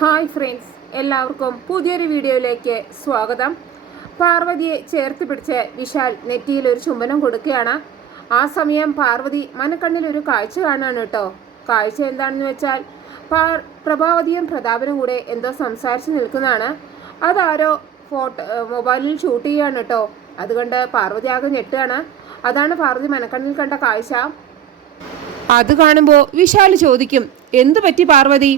Hi friends എല്ലാവർക്കും പുതിയൊരു വീഡിയോയിലേക്ക് സ്വാഗതം. പാർവതിയെ ചേർത്ത് പിടിച്ച് വിശാൽ നെറ്റിയിൽ ഒരു ചുംബനം കൊടുക്കുകയാണ്. ആ സമയം പാർവതി മനക്കണ്ണിൽ ഒരു കാഴ്ച കാണാണ് കേട്ടോ. കാഴ്ച എന്താണെന്ന് വെച്ചാൽ പാർ പ്രഭാവതിയും പ്രതാപനും കൂടെ എന്തോ സംസാരിച്ച് നിൽക്കുന്നതാണ്. അതാരോ ഫോട്ടോ മൊബൈലിൽ ഷൂട്ട് ചെയ്യുകയാണ് കേട്ടോ. അതുകൊണ്ട് പാർവതി ആകെ ഞെട്ടുകയാണ്. അതാണ് പാർവതി മനക്കണ്ണിൽ കണ്ട കാഴ്ച. അത് കാണുമ്പോൾ വിശാൽ ചോദിക്കും എന്തു പറ്റി പാർവതി?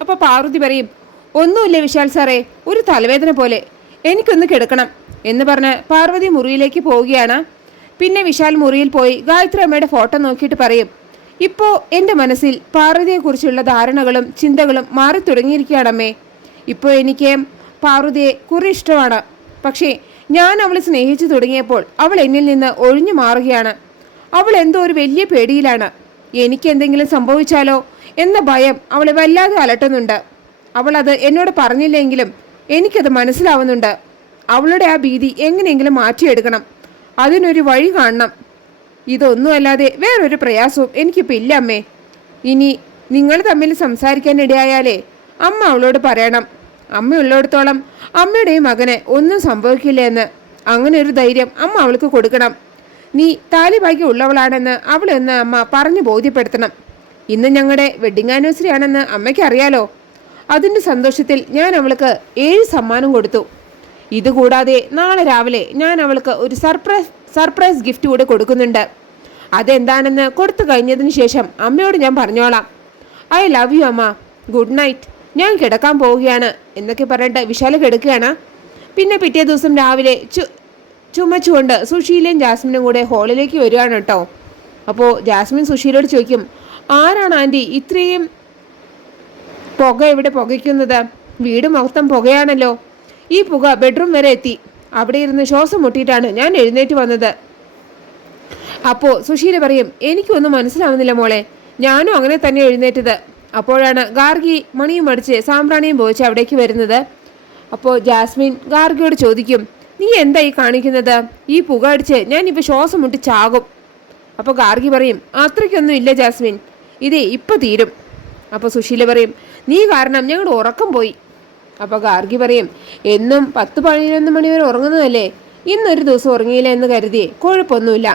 അപ്പോൾ പാർവതി പറയും ഒന്നുമില്ല വിശാൽ സാറേ ഒരു തലവേദന പോലെ. എനിക്കൊന്ന് കിടക്കണം. എന്ന് പറഞ്ഞ് പാർവതി മുറിയിലേക്ക് പോവുകയാണ്. പിന്നെ വിശാൽ മുറിയിൽ പോയി ഗായത്രി അമ്മയുടെ ഫോട്ടോ നോക്കിയിട്ട് പറയും ഇപ്പോൾ എന്റെ മനസ്സിൽ പാർവതിയെക്കുറിച്ചുള്ള ധാരണകളും ചിന്തകളും മാറി തുടങ്ങിയിരിക്കുകയാണമ്മേ ഇപ്പോൾ എനിക്ക് പാർവതിയെ കുറെ ഇഷ്ടമാണ്. പക്ഷേ ഞാൻ അവളെ സ്നേഹിച്ചു തുടങ്ങിയപ്പോൾ അവൾ എന്നിൽ നിന്ന് ഒഴിഞ്ഞു മാറുകയാണ്. അവൾ എന്തോ ഒരു വലിയ പേടിയിലാണ്. എനിക്ക് എന്തെങ്കിലും സംഭവിച്ചാലോ? എന്ന ഭയം അവളെ വല്ലാതെ അലട്ടുന്നുണ്ട്. അവൾ അത് എന്നോട് പറഞ്ഞില്ലെങ്കിലും എനിക്കത് മനസ്സിലാവുന്നുണ്ട്. അവളുടെ ആ ഭീതി എങ്ങനെയെങ്കിലും മാറ്റിയെടുക്കണം. അതിനൊരു വഴി കാണണം. ഇതൊന്നുമല്ലാതെ വേറൊരു പ്രയാസവും എനിക്കിപ്പോൾ ഇല്ല അമ്മേ. ഇനി നിങ്ങൾ തമ്മിൽ സംസാരിക്കാനിടയായാലേ അമ്മ അവളോട് പറയണം. അമ്മ ഉള്ളിടത്തോളം അമ്മയുടെ മകന് ഒന്നും സംഭവിക്കില്ല എന്ന് അങ്ങനെ ഒരു ധൈര്യം അമ്മ അവൾക്ക് കൊടുക്കണം. നീ താലിബാക്കി ഉള്ളവളാണെന്ന് അവളെന്ന് അമ്മ പറഞ്ഞു ബോധ്യപ്പെടുത്തണം. ഇന്ന് ഞങ്ങളുടെ വെഡിങ് ആനിവേഴ്സറി ആണെന്ന് അമ്മയ്ക്ക് അറിയാലോ അതിന്റെ സന്തോഷത്തിൽ ഞാൻ അവൾക്ക് ഏഴ് സമ്മാനം കൊടുത്തു. ഇതുകൂടാതെ നാളെ രാവിലെ ഞാൻ അവൾക്ക് ഒരു സർപ്രൈസ് സർപ്രൈസ് ഗിഫ്റ്റ് കൂടെ കൊടുക്കുന്നുണ്ട്. അതെന്താണെന്ന് കൊടുത്തു കഴിഞ്ഞതിന് ശേഷം അമ്മയോട് ഞാൻ പറഞ്ഞോളാം. ഐ ലവ് യു അമ്മ. ഗുഡ് നൈറ്റ് ഞാൻ കിടക്കാൻ പോവുകയാണ് എന്നൊക്കെ പറഞ്ഞിട്ട് വിശാല കിടക്കുകയാണ്. പിന്നെ പിറ്റേ ദിവസം രാവിലെ ചു ചുമച്ചുകൊണ്ട് സുശീലയും ജാസ്മിനും കൂടെ ഹോളിലേക്ക് വരികയാണ് കേട്ടോ. അപ്പോൾ ജാസ്മിൻ സുശീലോട് ചോദിക്കും ആരാണ് ആന്റി ഇത്രയും പുക ഇവിടെ പുകയ്ക്കുന്നത്? വീട് മൊത്തം പുകയാണല്ലോ. ഈ പുക ബെഡ്റൂം വരെ എത്തി. അവിടെ ഇരുന്ന് ശ്വാസം മുട്ടിയിട്ടാണ് ഞാൻ എഴുന്നേറ്റ് വന്നത്. അപ്പോൾ സുശീല പറയും എനിക്കൊന്നും മനസ്സിലാവുന്നില്ല മോളെ. ഞാനും അങ്ങനെ തന്നെ എഴുന്നേറ്റത്. അപ്പോഴാണ് ഗാർഗി മണിയും അടിച്ച് സാമ്പ്രാണിയും പോയിച്ച് അവിടേക്ക് വരുന്നത്. അപ്പോൾ ജാസ്മിൻ ഗാർഗിയോട് ചോദിക്കും നീ എന്താ ഈ കാണിക്കുന്നത്? ഈ പുക അടിച്ച് ഞാനിപ്പോൾ ശ്വാസം മുട്ടി ചാകും. അപ്പോൾ ഗാർഗി പറയും അത്രയ്ക്കൊന്നും ഇല്ല ജാസ്മിൻ. ഇതേ ഇപ്പം തീരും. അപ്പോൾ സുശീല പറയും നീ കാരണം ഞങ്ങൾ ഉറക്കം പോയി. അപ്പോൾ ഗാർഗി പറയും എന്നും പത്ത് പതിനൊന്ന് മണി വരെ ഉറങ്ങുന്നതല്ലേ? ഇന്നൊരു ദിവസം ഉറങ്ങിയില്ല എന്ന് കരുതി കുഴപ്പമൊന്നുമില്ല.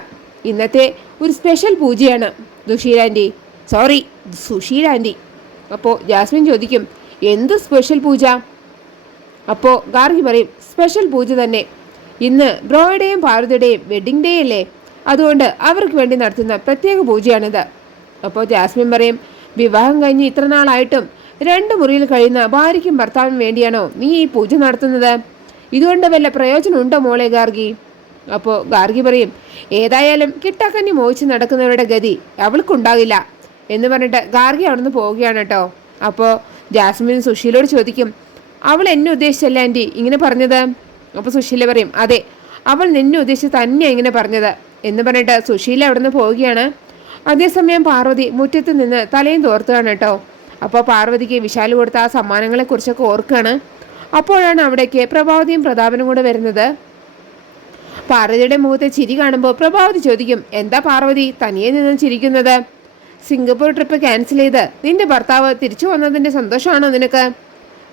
ഇന്നത്തെ ഒരു special പൂജയാണ്. Sushila aunty sorry Sushila aunty അപ്പോൾ ജാസ്മിൻ ചോദിക്കും എന്ത് സ്പെഷ്യൽ പൂജ? അപ്പോൾ ഗാർഗി പറയും സ്പെഷ്യൽ പൂജ തന്നെ. ഇന്ന് ബ്രോയുടെയും പാർവതിയുടെയും വെഡിങ് ഡേ അല്ലേ? അതുകൊണ്ട് അവർക്ക് വേണ്ടി നടത്തുന്ന പ്രത്യേക പൂജയാണിത്. അപ്പോൾ ജാസ്മിൻ പറയും വിവാഹം കഴിഞ്ഞ് ഇത്ര നാളായിട്ടും രണ്ട് മുറിയിൽ കഴിയുന്ന ഭാര്യയ്ക്കും ഭർത്താവിനും വേണ്ടിയാണോ നീ ഈ പൂജ നടത്തുന്നത്? ഇതുകൊണ്ട് വല്ല പ്രയോജനമുണ്ടോ മോളെ ഗാർഗി? അപ്പോൾ ഗാർഗി പറയും ഏതായാലും കിട്ടാക്കന്നി മോഹിച്ച് നടക്കുന്നവരുടെ ഗതി അവൾക്കുണ്ടാകില്ല. എന്ന് പറഞ്ഞിട്ട് ഗാർഗി അവിടുന്ന് പോവുകയാണ് കേട്ടോ. അപ്പോൾ ജാസ്മിൻ സുശീലോട് ചോദിക്കും അവൾ എന്നെ ഉദ്ദേശിച്ചല്ല ആന്റി ഇങ്ങനെ പറഞ്ഞത്? അപ്പോൾ സുശീല പറയും അതെ അവൾ നിന്നെ ഉദ്ദേശിച്ച് തന്നെയാണ് ഇങ്ങനെ പറഞ്ഞത്. എന്ന് പറഞ്ഞിട്ട് സുശീല അവിടുന്ന് പോവുകയാണ്. അതേസമയം പാർവതി മുറ്റത്ത് നിന്ന് തലയും തോർത്തുകയാണ് കേട്ടോ. അപ്പോൾ പാർവതിക്ക് വിശാൽ കൊടുത്ത ആ സമ്മാനങ്ങളെക്കുറിച്ചൊക്കെ ഓർക്കുകയാണ് അപ്പോഴാണ് അവിടേക്ക് പ്രഭാവതിയും പ്രതാപനും കൂടെ വരുന്നത്. പാർവതിയുടെ മുഖത്തെ ചിരി കാണുമ്പോൾ പ്രഭാവതി ചോദിക്കും എന്താ പാർവതി തനിയെ നിന്ന് ചിരിക്കുന്നത്? സിംഗപ്പൂർ ട്രിപ്പ് ക്യാൻസൽ ചെയ്ത് നിന്റെ ഭർത്താവ് തിരിച്ചു വന്നതിന്റെ സന്തോഷമാണോ നിനക്ക്?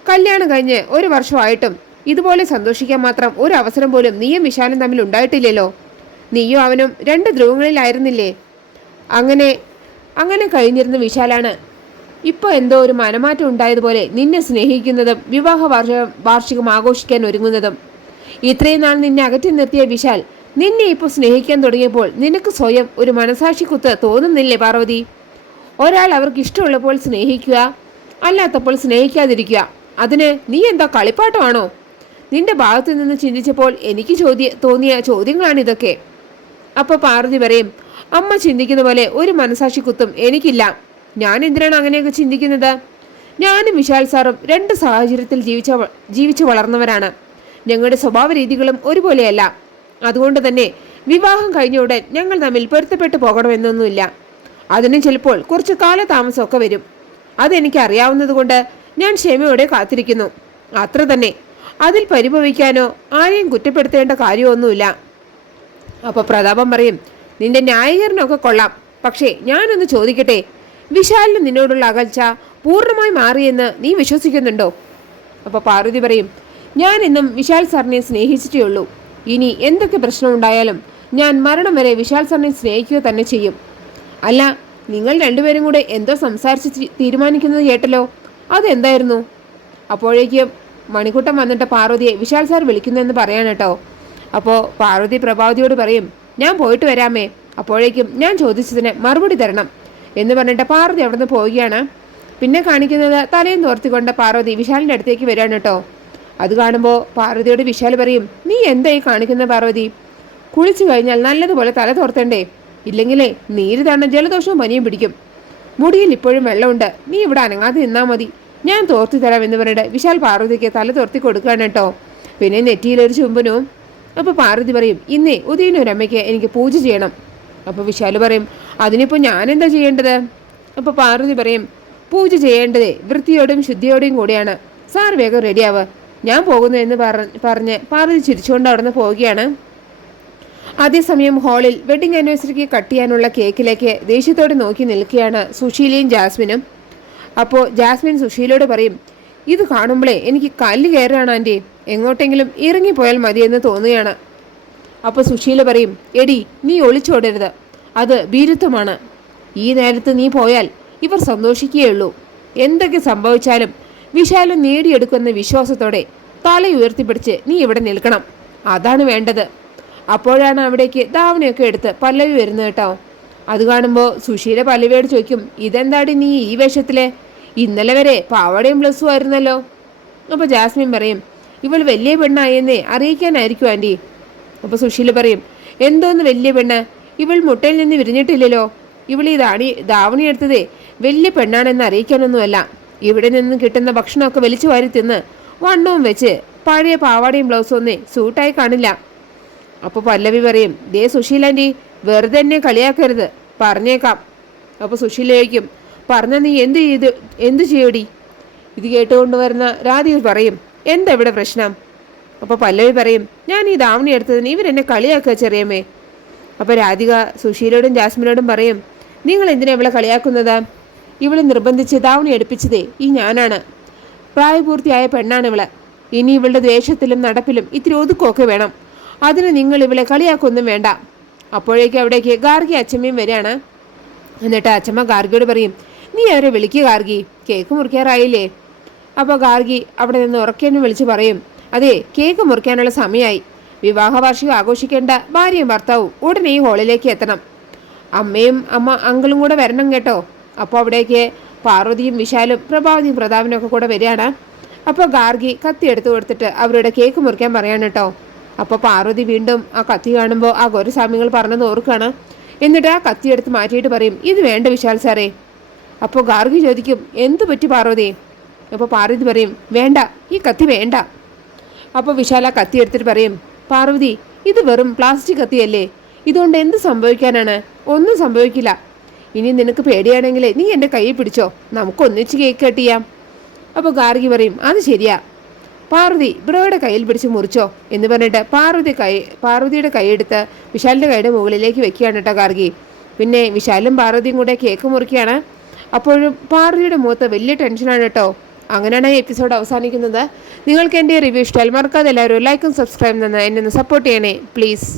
കല്യാണം കഴിഞ്ഞ് ഒരു വർഷമായിട്ടും ഇതുപോലെ സന്തോഷിക്കാൻ മാത്രം ഒരു അവസരം പോലും നീയും വിശാലും തമ്മിൽ ഉണ്ടായിട്ടില്ലല്ലോ. നീയും അവനും രണ്ട് ധ്രുവങ്ങളിലായിരുന്നില്ലേ? അങ്ങനെ അങ്ങനെ കഴിഞ്ഞിരുന്ന വിശാലാണ്. ഇപ്പോൾ എന്തോ ഒരു മനമാറ്റം ഉണ്ടായതുപോലെ നിന്നെ സ്നേഹിക്കുന്നതും വിവാഹ വാർഷ വാർഷികം ആഘോഷിക്കാൻ ഒരുങ്ങുന്നതും. ഇത്രയും നാൾ നിന്നെ അകറ്റി നിർത്തിയ വിശാൽ നിന്നെ ഇപ്പോൾ സ്നേഹിക്കാൻ തുടങ്ങിയപ്പോൾ നിനക്ക് സ്വയം ഒരു മനസാക്ഷി കുത്ത് തോന്നുന്നില്ലേ പാർവതി? ഒരാൾ അവർക്ക് ഇഷ്ടമുള്ളപ്പോൾ സ്നേഹിക്കുക അല്ലാത്തപ്പോൾ സ്നേഹിക്കാതിരിക്കുക. അതിന് നീ എന്താ കളിപ്പാട്ടമാണോ? നിന്റെ ഭാഗത്തു നിന്ന് ചിന്തിച്ചപ്പോൾ എനിക്ക് ചോദ്യ തോന്നിയ ചോദ്യങ്ങളാണ് ഇതൊക്കെ അപ്പോൾ പാർവതി പറയും അമ്മ ചിന്തിക്കുന്ന പോലെ ഒരു മനസാക്ഷി കുത്തും എനിക്കില്ല. ഞാൻ എന്തിനാണ് അങ്ങനെയൊക്കെ ചിന്തിക്കുന്നത്? ഞാനും വിശാൽ സാറും രണ്ട് സാഹചര്യത്തിൽ ജീവിച്ച ജീവിച്ചു വളർന്നവരാണ്. ഞങ്ങളുടെ സ്വഭാവ രീതികളും ഒരുപോലെയല്ല. അതുകൊണ്ട് തന്നെ വിവാഹം കഴിഞ്ഞ ഉടൻ ഞങ്ങൾ തമ്മിൽ പൊരുത്തപ്പെട്ടു പോകണമെന്നൊന്നുമില്ല. അതിന് ചിലപ്പോൾ കുറച്ച് കാലതാമസമൊക്കെ വരും. അതെനിക്ക് അറിയാവുന്നത് കൊണ്ട് ഞാൻ ക്ഷമയോടെ കാത്തിരിക്കുന്നു. അത്ര തന്നെ. അതിൽ പരിഭവിക്കാനോ ആരെയും കുറ്റപ്പെടുത്തേണ്ട കാര്യമൊന്നുമില്ല. അപ്പോൾ പ്രതാപം പറയും നിന്റെ ന്യായീകരണമൊക്കെ കൊള്ളാം. പക്ഷേ ഞാനൊന്ന് ചോദിക്കട്ടെ? വിശാലിന് നിന്നോടുള്ള അകൽച്ച പൂർണമായി മാറിയെന്ന് നീ വിശ്വസിക്കുന്നുണ്ടോ? അപ്പോൾ പാർവതി പറയും ഞാൻ എന്നും വിശാൽ സാറിനെ സ്നേഹിച്ചിട്ടേ ഉള്ളൂ. ഇനി എന്തൊക്കെ പ്രശ്നം ഉണ്ടായാലും ഞാൻ മരണം വരെ വിശാൽ സാറിനെ സ്നേഹിക്കുക തന്നെ ചെയ്യും. അല്ല നിങ്ങൾ രണ്ടുപേരും കൂടെ എന്തോ സംസാരിച്ച് തീരുമാനിക്കുന്നത് കേട്ടല്ലോ. അതെന്തായിരുന്നു? അപ്പോഴേക്കും മണിക്കൂട്ടം വന്നിട്ട് പാർവതിയെ വിശാൽ സാർ വിളിക്കുന്നതെന്ന് പറയാൻ കേട്ടോ. അപ്പോൾ പാർവതി പ്രഭാവതിയോട് പറയും ഞാൻ പോയിട്ട് വരാമേ. അപ്പോഴേക്കും ഞാൻ ചോദിച്ചതിന് മറുപടി തരണം എന്ന് പറഞ്ഞിട്ട് പാർവതി അവിടുന്ന് പോവുകയാണ്. പിന്നെ കാണിക്കുന്നത് തലയും തോർത്തിക്കൊണ്ട് പാർവതി വിശാലിന്റെ അടുത്തേക്ക് വരികയാണ് കേട്ടോ. അത് കാണുമ്പോൾ പാർവതിയോട് വിശാൽ പറയും നീ എന്തായി കാണിക്കുന്ന പാർവതി? കുളിച്ചു കഴിഞ്ഞാൽ നല്ലതുപോലെ തല തോർത്തണ്ടേ? ഇല്ലെങ്കിലേ നീര് തന്നെ ജലദോഷവും പനിയും പിടിക്കും. മുടിയിൽ ഇപ്പോഴും വെള്ളമുണ്ട്. നീ ഇവിടെ അനങ്ങാതെ നിന്നാൽ മതി. ഞാൻ തോർത്തി തരാം എന്ന് പറഞ്ഞിട്ട് വിശാൽ പാർവതിക്ക് തല തോർത്തി കൊടുക്കുകയാണ് കേട്ടോ. പിന്നെ നെറ്റിയിലൊരു ചുംബനവും അപ്പോൾ പാർവതി പറയും ഇന്നേ ഉദയനൊരമ്മയ്ക്ക് എനിക്ക് പൂജ ചെയ്യണം. അപ്പോൾ വിശാൽ പറയും അതിനിപ്പോൾ ഞാനെന്താ ചെയ്യേണ്ടത്? അപ്പോൾ പാർവതി പറയും പൂജ ചെയ്യേണ്ടതേ വൃത്തിയോടും ശുദ്ധിയോടെയും കൂടിയാണ്. സാർ വേഗം റെഡിയാവ്. ഞാൻ പോകുന്നു എന്ന് പറഞ്ഞ് പാർവതി ചിരിച്ചുകൊണ്ട് അവിടുന്ന് പോവുകയാണ്. അതേസമയം ഹാളിൽ വെഡിങ് ആനിവേഴ്സറിക്ക് കട്ട് ചെയ്യാനുള്ള കേക്കിലേക്ക് ദേഷ്യത്തോടെ നോക്കി നിൽക്കുകയാണ് സുശീലയും ജാസ്മിനും. അപ്പോൾ ജാസ്മിൻ സുശീലയോട് പറയും ഇത് കാണുമ്പോഴേ എനിക്ക് കല്ല് കയറാണ് ആന്റി. എങ്ങോട്ടെങ്കിലും ഇറങ്ങിപ്പോയാൽ മതിയെന്ന് തോന്നുകയാണ്. അപ്പോൾ സുശീല പറയും എടി നീ ഒളിച്ചോടരുത്. അത് ഭീരുത്വമാണ് ഈ നേരത്ത് നീ പോയാൽ ഇവർ സന്തോഷിക്കുകയുള്ളൂ. എന്തൊക്കെ സംഭവിച്ചാലും വിശാലം നേടിയെടുക്കുന്ന വിശ്വാസത്തോടെ തല ഉയർത്തിപ്പിടിച്ച് നീ ഇവിടെ നിൽക്കണം. അതാണ് വേണ്ടത്. അപ്പോഴാണ് അവിടേക്ക് ദാവനയൊക്കെ എടുത്ത് പല്ലവി വരുന്നത് കേട്ടോ. അത് കാണുമ്പോൾ സുശീല പല്ലവിയോട് ചോദിക്കും ഇതെന്താടി നീ ഈ വേഷത്തിലെ? ഇന്നലെ വരെ പാവടയും ബ്ലസ്സും ആയിരുന്നല്ലോ. അപ്പോൾ ജാസ്മിൻ പറയും ഇവൾ വലിയ പെണ്ണായെന്നേ അറിയിക്കാനായിരിക്കും ആന്റി അപ്പോൾ സുശീല പറയും എന്തോന്ന് വലിയ പെണ്ണ്? ഇവൾ മുട്ടയിൽ നിന്ന് വിരിഞ്ഞിട്ടില്ലല്ലോ. ഇവൾ ഈ ദാണി ധാവണി എടുത്തതേ വലിയ പെണ്ണാണെന്ന് അറിയിക്കാനൊന്നുമല്ല. ഇവിടെ നിന്ന് കിട്ടുന്ന ഭക്ഷണമൊക്കെ വലിച്ചു വാരി തിന്ന് വണ്ണവും വെച്ച് പഴയ പാവാടയും ബ്ലൗസും ഒന്നേ സൂട്ടായി കാണില്ല. അപ്പോൾ പല്ലവി പറയും ദേ സുശീലാന്റി വെറുതെ എന്നെ കളിയാക്കരുത്. പറഞ്ഞേക്കാം. അപ്പോൾ സുശീല പറഞ്ഞ നീ എന്ത് ചെയ്ത് എന്ത് ചെയ്യടി? ഇത് കേട്ടുകൊണ്ട് വരുന്ന രാധിക പറയും എന്താ ഇവിടെ പ്രശ്നം? അപ്പോൾ പല്ലവി പറയും ഞാൻ ഈ ദാവണി എടുത്തതിന് ഇവരെന്നെ കളിയാക്കുക ചെറിയമ്മേ. അപ്പോൾ രാധിക സുശീലോടും ജാസ്മിനോടും പറയും നിങ്ങൾ എന്തിനാ ഇവളെ കളിയാക്കുന്നത്? ഇവളെ നിർബന്ധിച്ച് ദാവണി എടുപ്പിച്ചതേ ഈ ഞാനാണ്. പ്രായപൂർത്തിയായ പെണ്ണാണ് ഇവളെ. ഇനി ഇവളുടെ ദ്വേഷത്തിലും നടപ്പിലും ഇത്തിരി ഒതുക്കമൊക്കെ വേണം. അതിന് നിങ്ങൾ ഇവളെ കളിയാക്കൊന്നും വേണ്ട. അപ്പോഴേക്കും അവിടേക്ക് ഗാർഗി അച്ഛമ്മയും വരികയാണ്. എന്നിട്ട് അച്ഛമ്മ ഗാർഗിയോട് പറയും നീ അവരെ വിളിക്കുക ഗാർഗി. കേക്ക് മുറിക്കാറായില്ലേ? അപ്പോൾ ഗാർഗി അവിടെ നിന്ന് ഉറക്കേനും വിളിച്ച് പറയും അതെ കേക്ക് മുറിക്കാനുള്ള സമയമായി വിവാഹ വാർഷികം ആഘോഷിക്കേണ്ട ഭാര്യയും ഭർത്താവും ഉടനെ ഈ ഹോളിലേക്ക് എത്തണം. അമ്മയും അമ്മ അങ്കിളും കൂടെ വരണം കേട്ടോ. അപ്പോൾ അവിടേക്ക് പാർവതിയും വിശാലും പ്രഭാവതിയും പ്രതാപനും ഒക്കെ കൂടെ വരികയാണ്. അപ്പോൾ ഗാർഗി കത്തി എടുത്തു കൊടുത്തിട്ട് അവരുടെ കേക്ക് മുറിക്കാൻ പറയാണ് കേട്ടോ. അപ്പോൾ പാർവതി വീണ്ടും ആ കത്തി കാണുമ്പോൾ ആ ഗൗരസ്വാമികൾ പറഞ്ഞത് ഓർക്കാണ് എന്നിട്ട് ആ കത്തി എടുത്ത് മാറ്റിയിട്ട് പറയും ഇത് വേണ്ട വിശാൽ സാറേ. അപ്പോൾ ഗാർഗി ചോദിക്കും എന്ത് പറ്റി പാർവതി? അപ്പോൾ പാർവതി പറയും വേണ്ട ഈ കത്തി വേണ്ട. അപ്പോൾ വിശാല കത്തി എടുത്തിട്ട് പറയും പാർവതി ഇത് വെറും പ്ലാസ്റ്റിക് കത്തിയല്ലേ? ഇതുകൊണ്ട് എന്ത് സംഭവിക്കാനാണ്? ഒന്നും സംഭവിക്കില്ല. ഇനി നിനക്ക് പേടിയാണെങ്കിൽ നീ എന്റെ കൈ പിടിച്ചോ. നമുക്ക് ഒന്നിച്ച് കേക്ക് കട്ട് ചെയ്യാം. അപ്പോൾ ഗാർഗി പറയും അത് ശരിയാ. പാർവതി ബ്രോയുടെ കയ്യിൽ പിടിച്ച് മുറിച്ചോ. എന്ന് പറഞ്ഞിട്ട് പാർവതി കൈ പാർവതിയുടെ കൈയെടുത്ത് വിശാലിന്റെ കൈയുടെ മുകളിലേക്ക് വെക്കുകയാണ് കേട്ടോ ഗാർഗി. പിന്നെ വിശാലും പാർവതിയും കൂടെ കേക്ക് മുറിക്കുകയാണ്. അപ്പോഴും പാർവതിയുടെ മുഖത്ത് വലിയ ടെൻഷനാണ് കേട്ടോ. അങ്ങനെയാണ് ഈ എപ്പിസോഡ് അവസാനിക്കുന്നത്. നിങ്ങൾക്ക് എന്റെ റിവ്യൂ ഇഷ്ടമായാൽ മറക്കാതെ എല്ലാവരും ലൈക്കും സബ്സ്ക്രൈബും തന്ന് എന്നെ ഒന്ന് സപ്പോർട്ട് ചെയ്യണേ പ്ലീസ്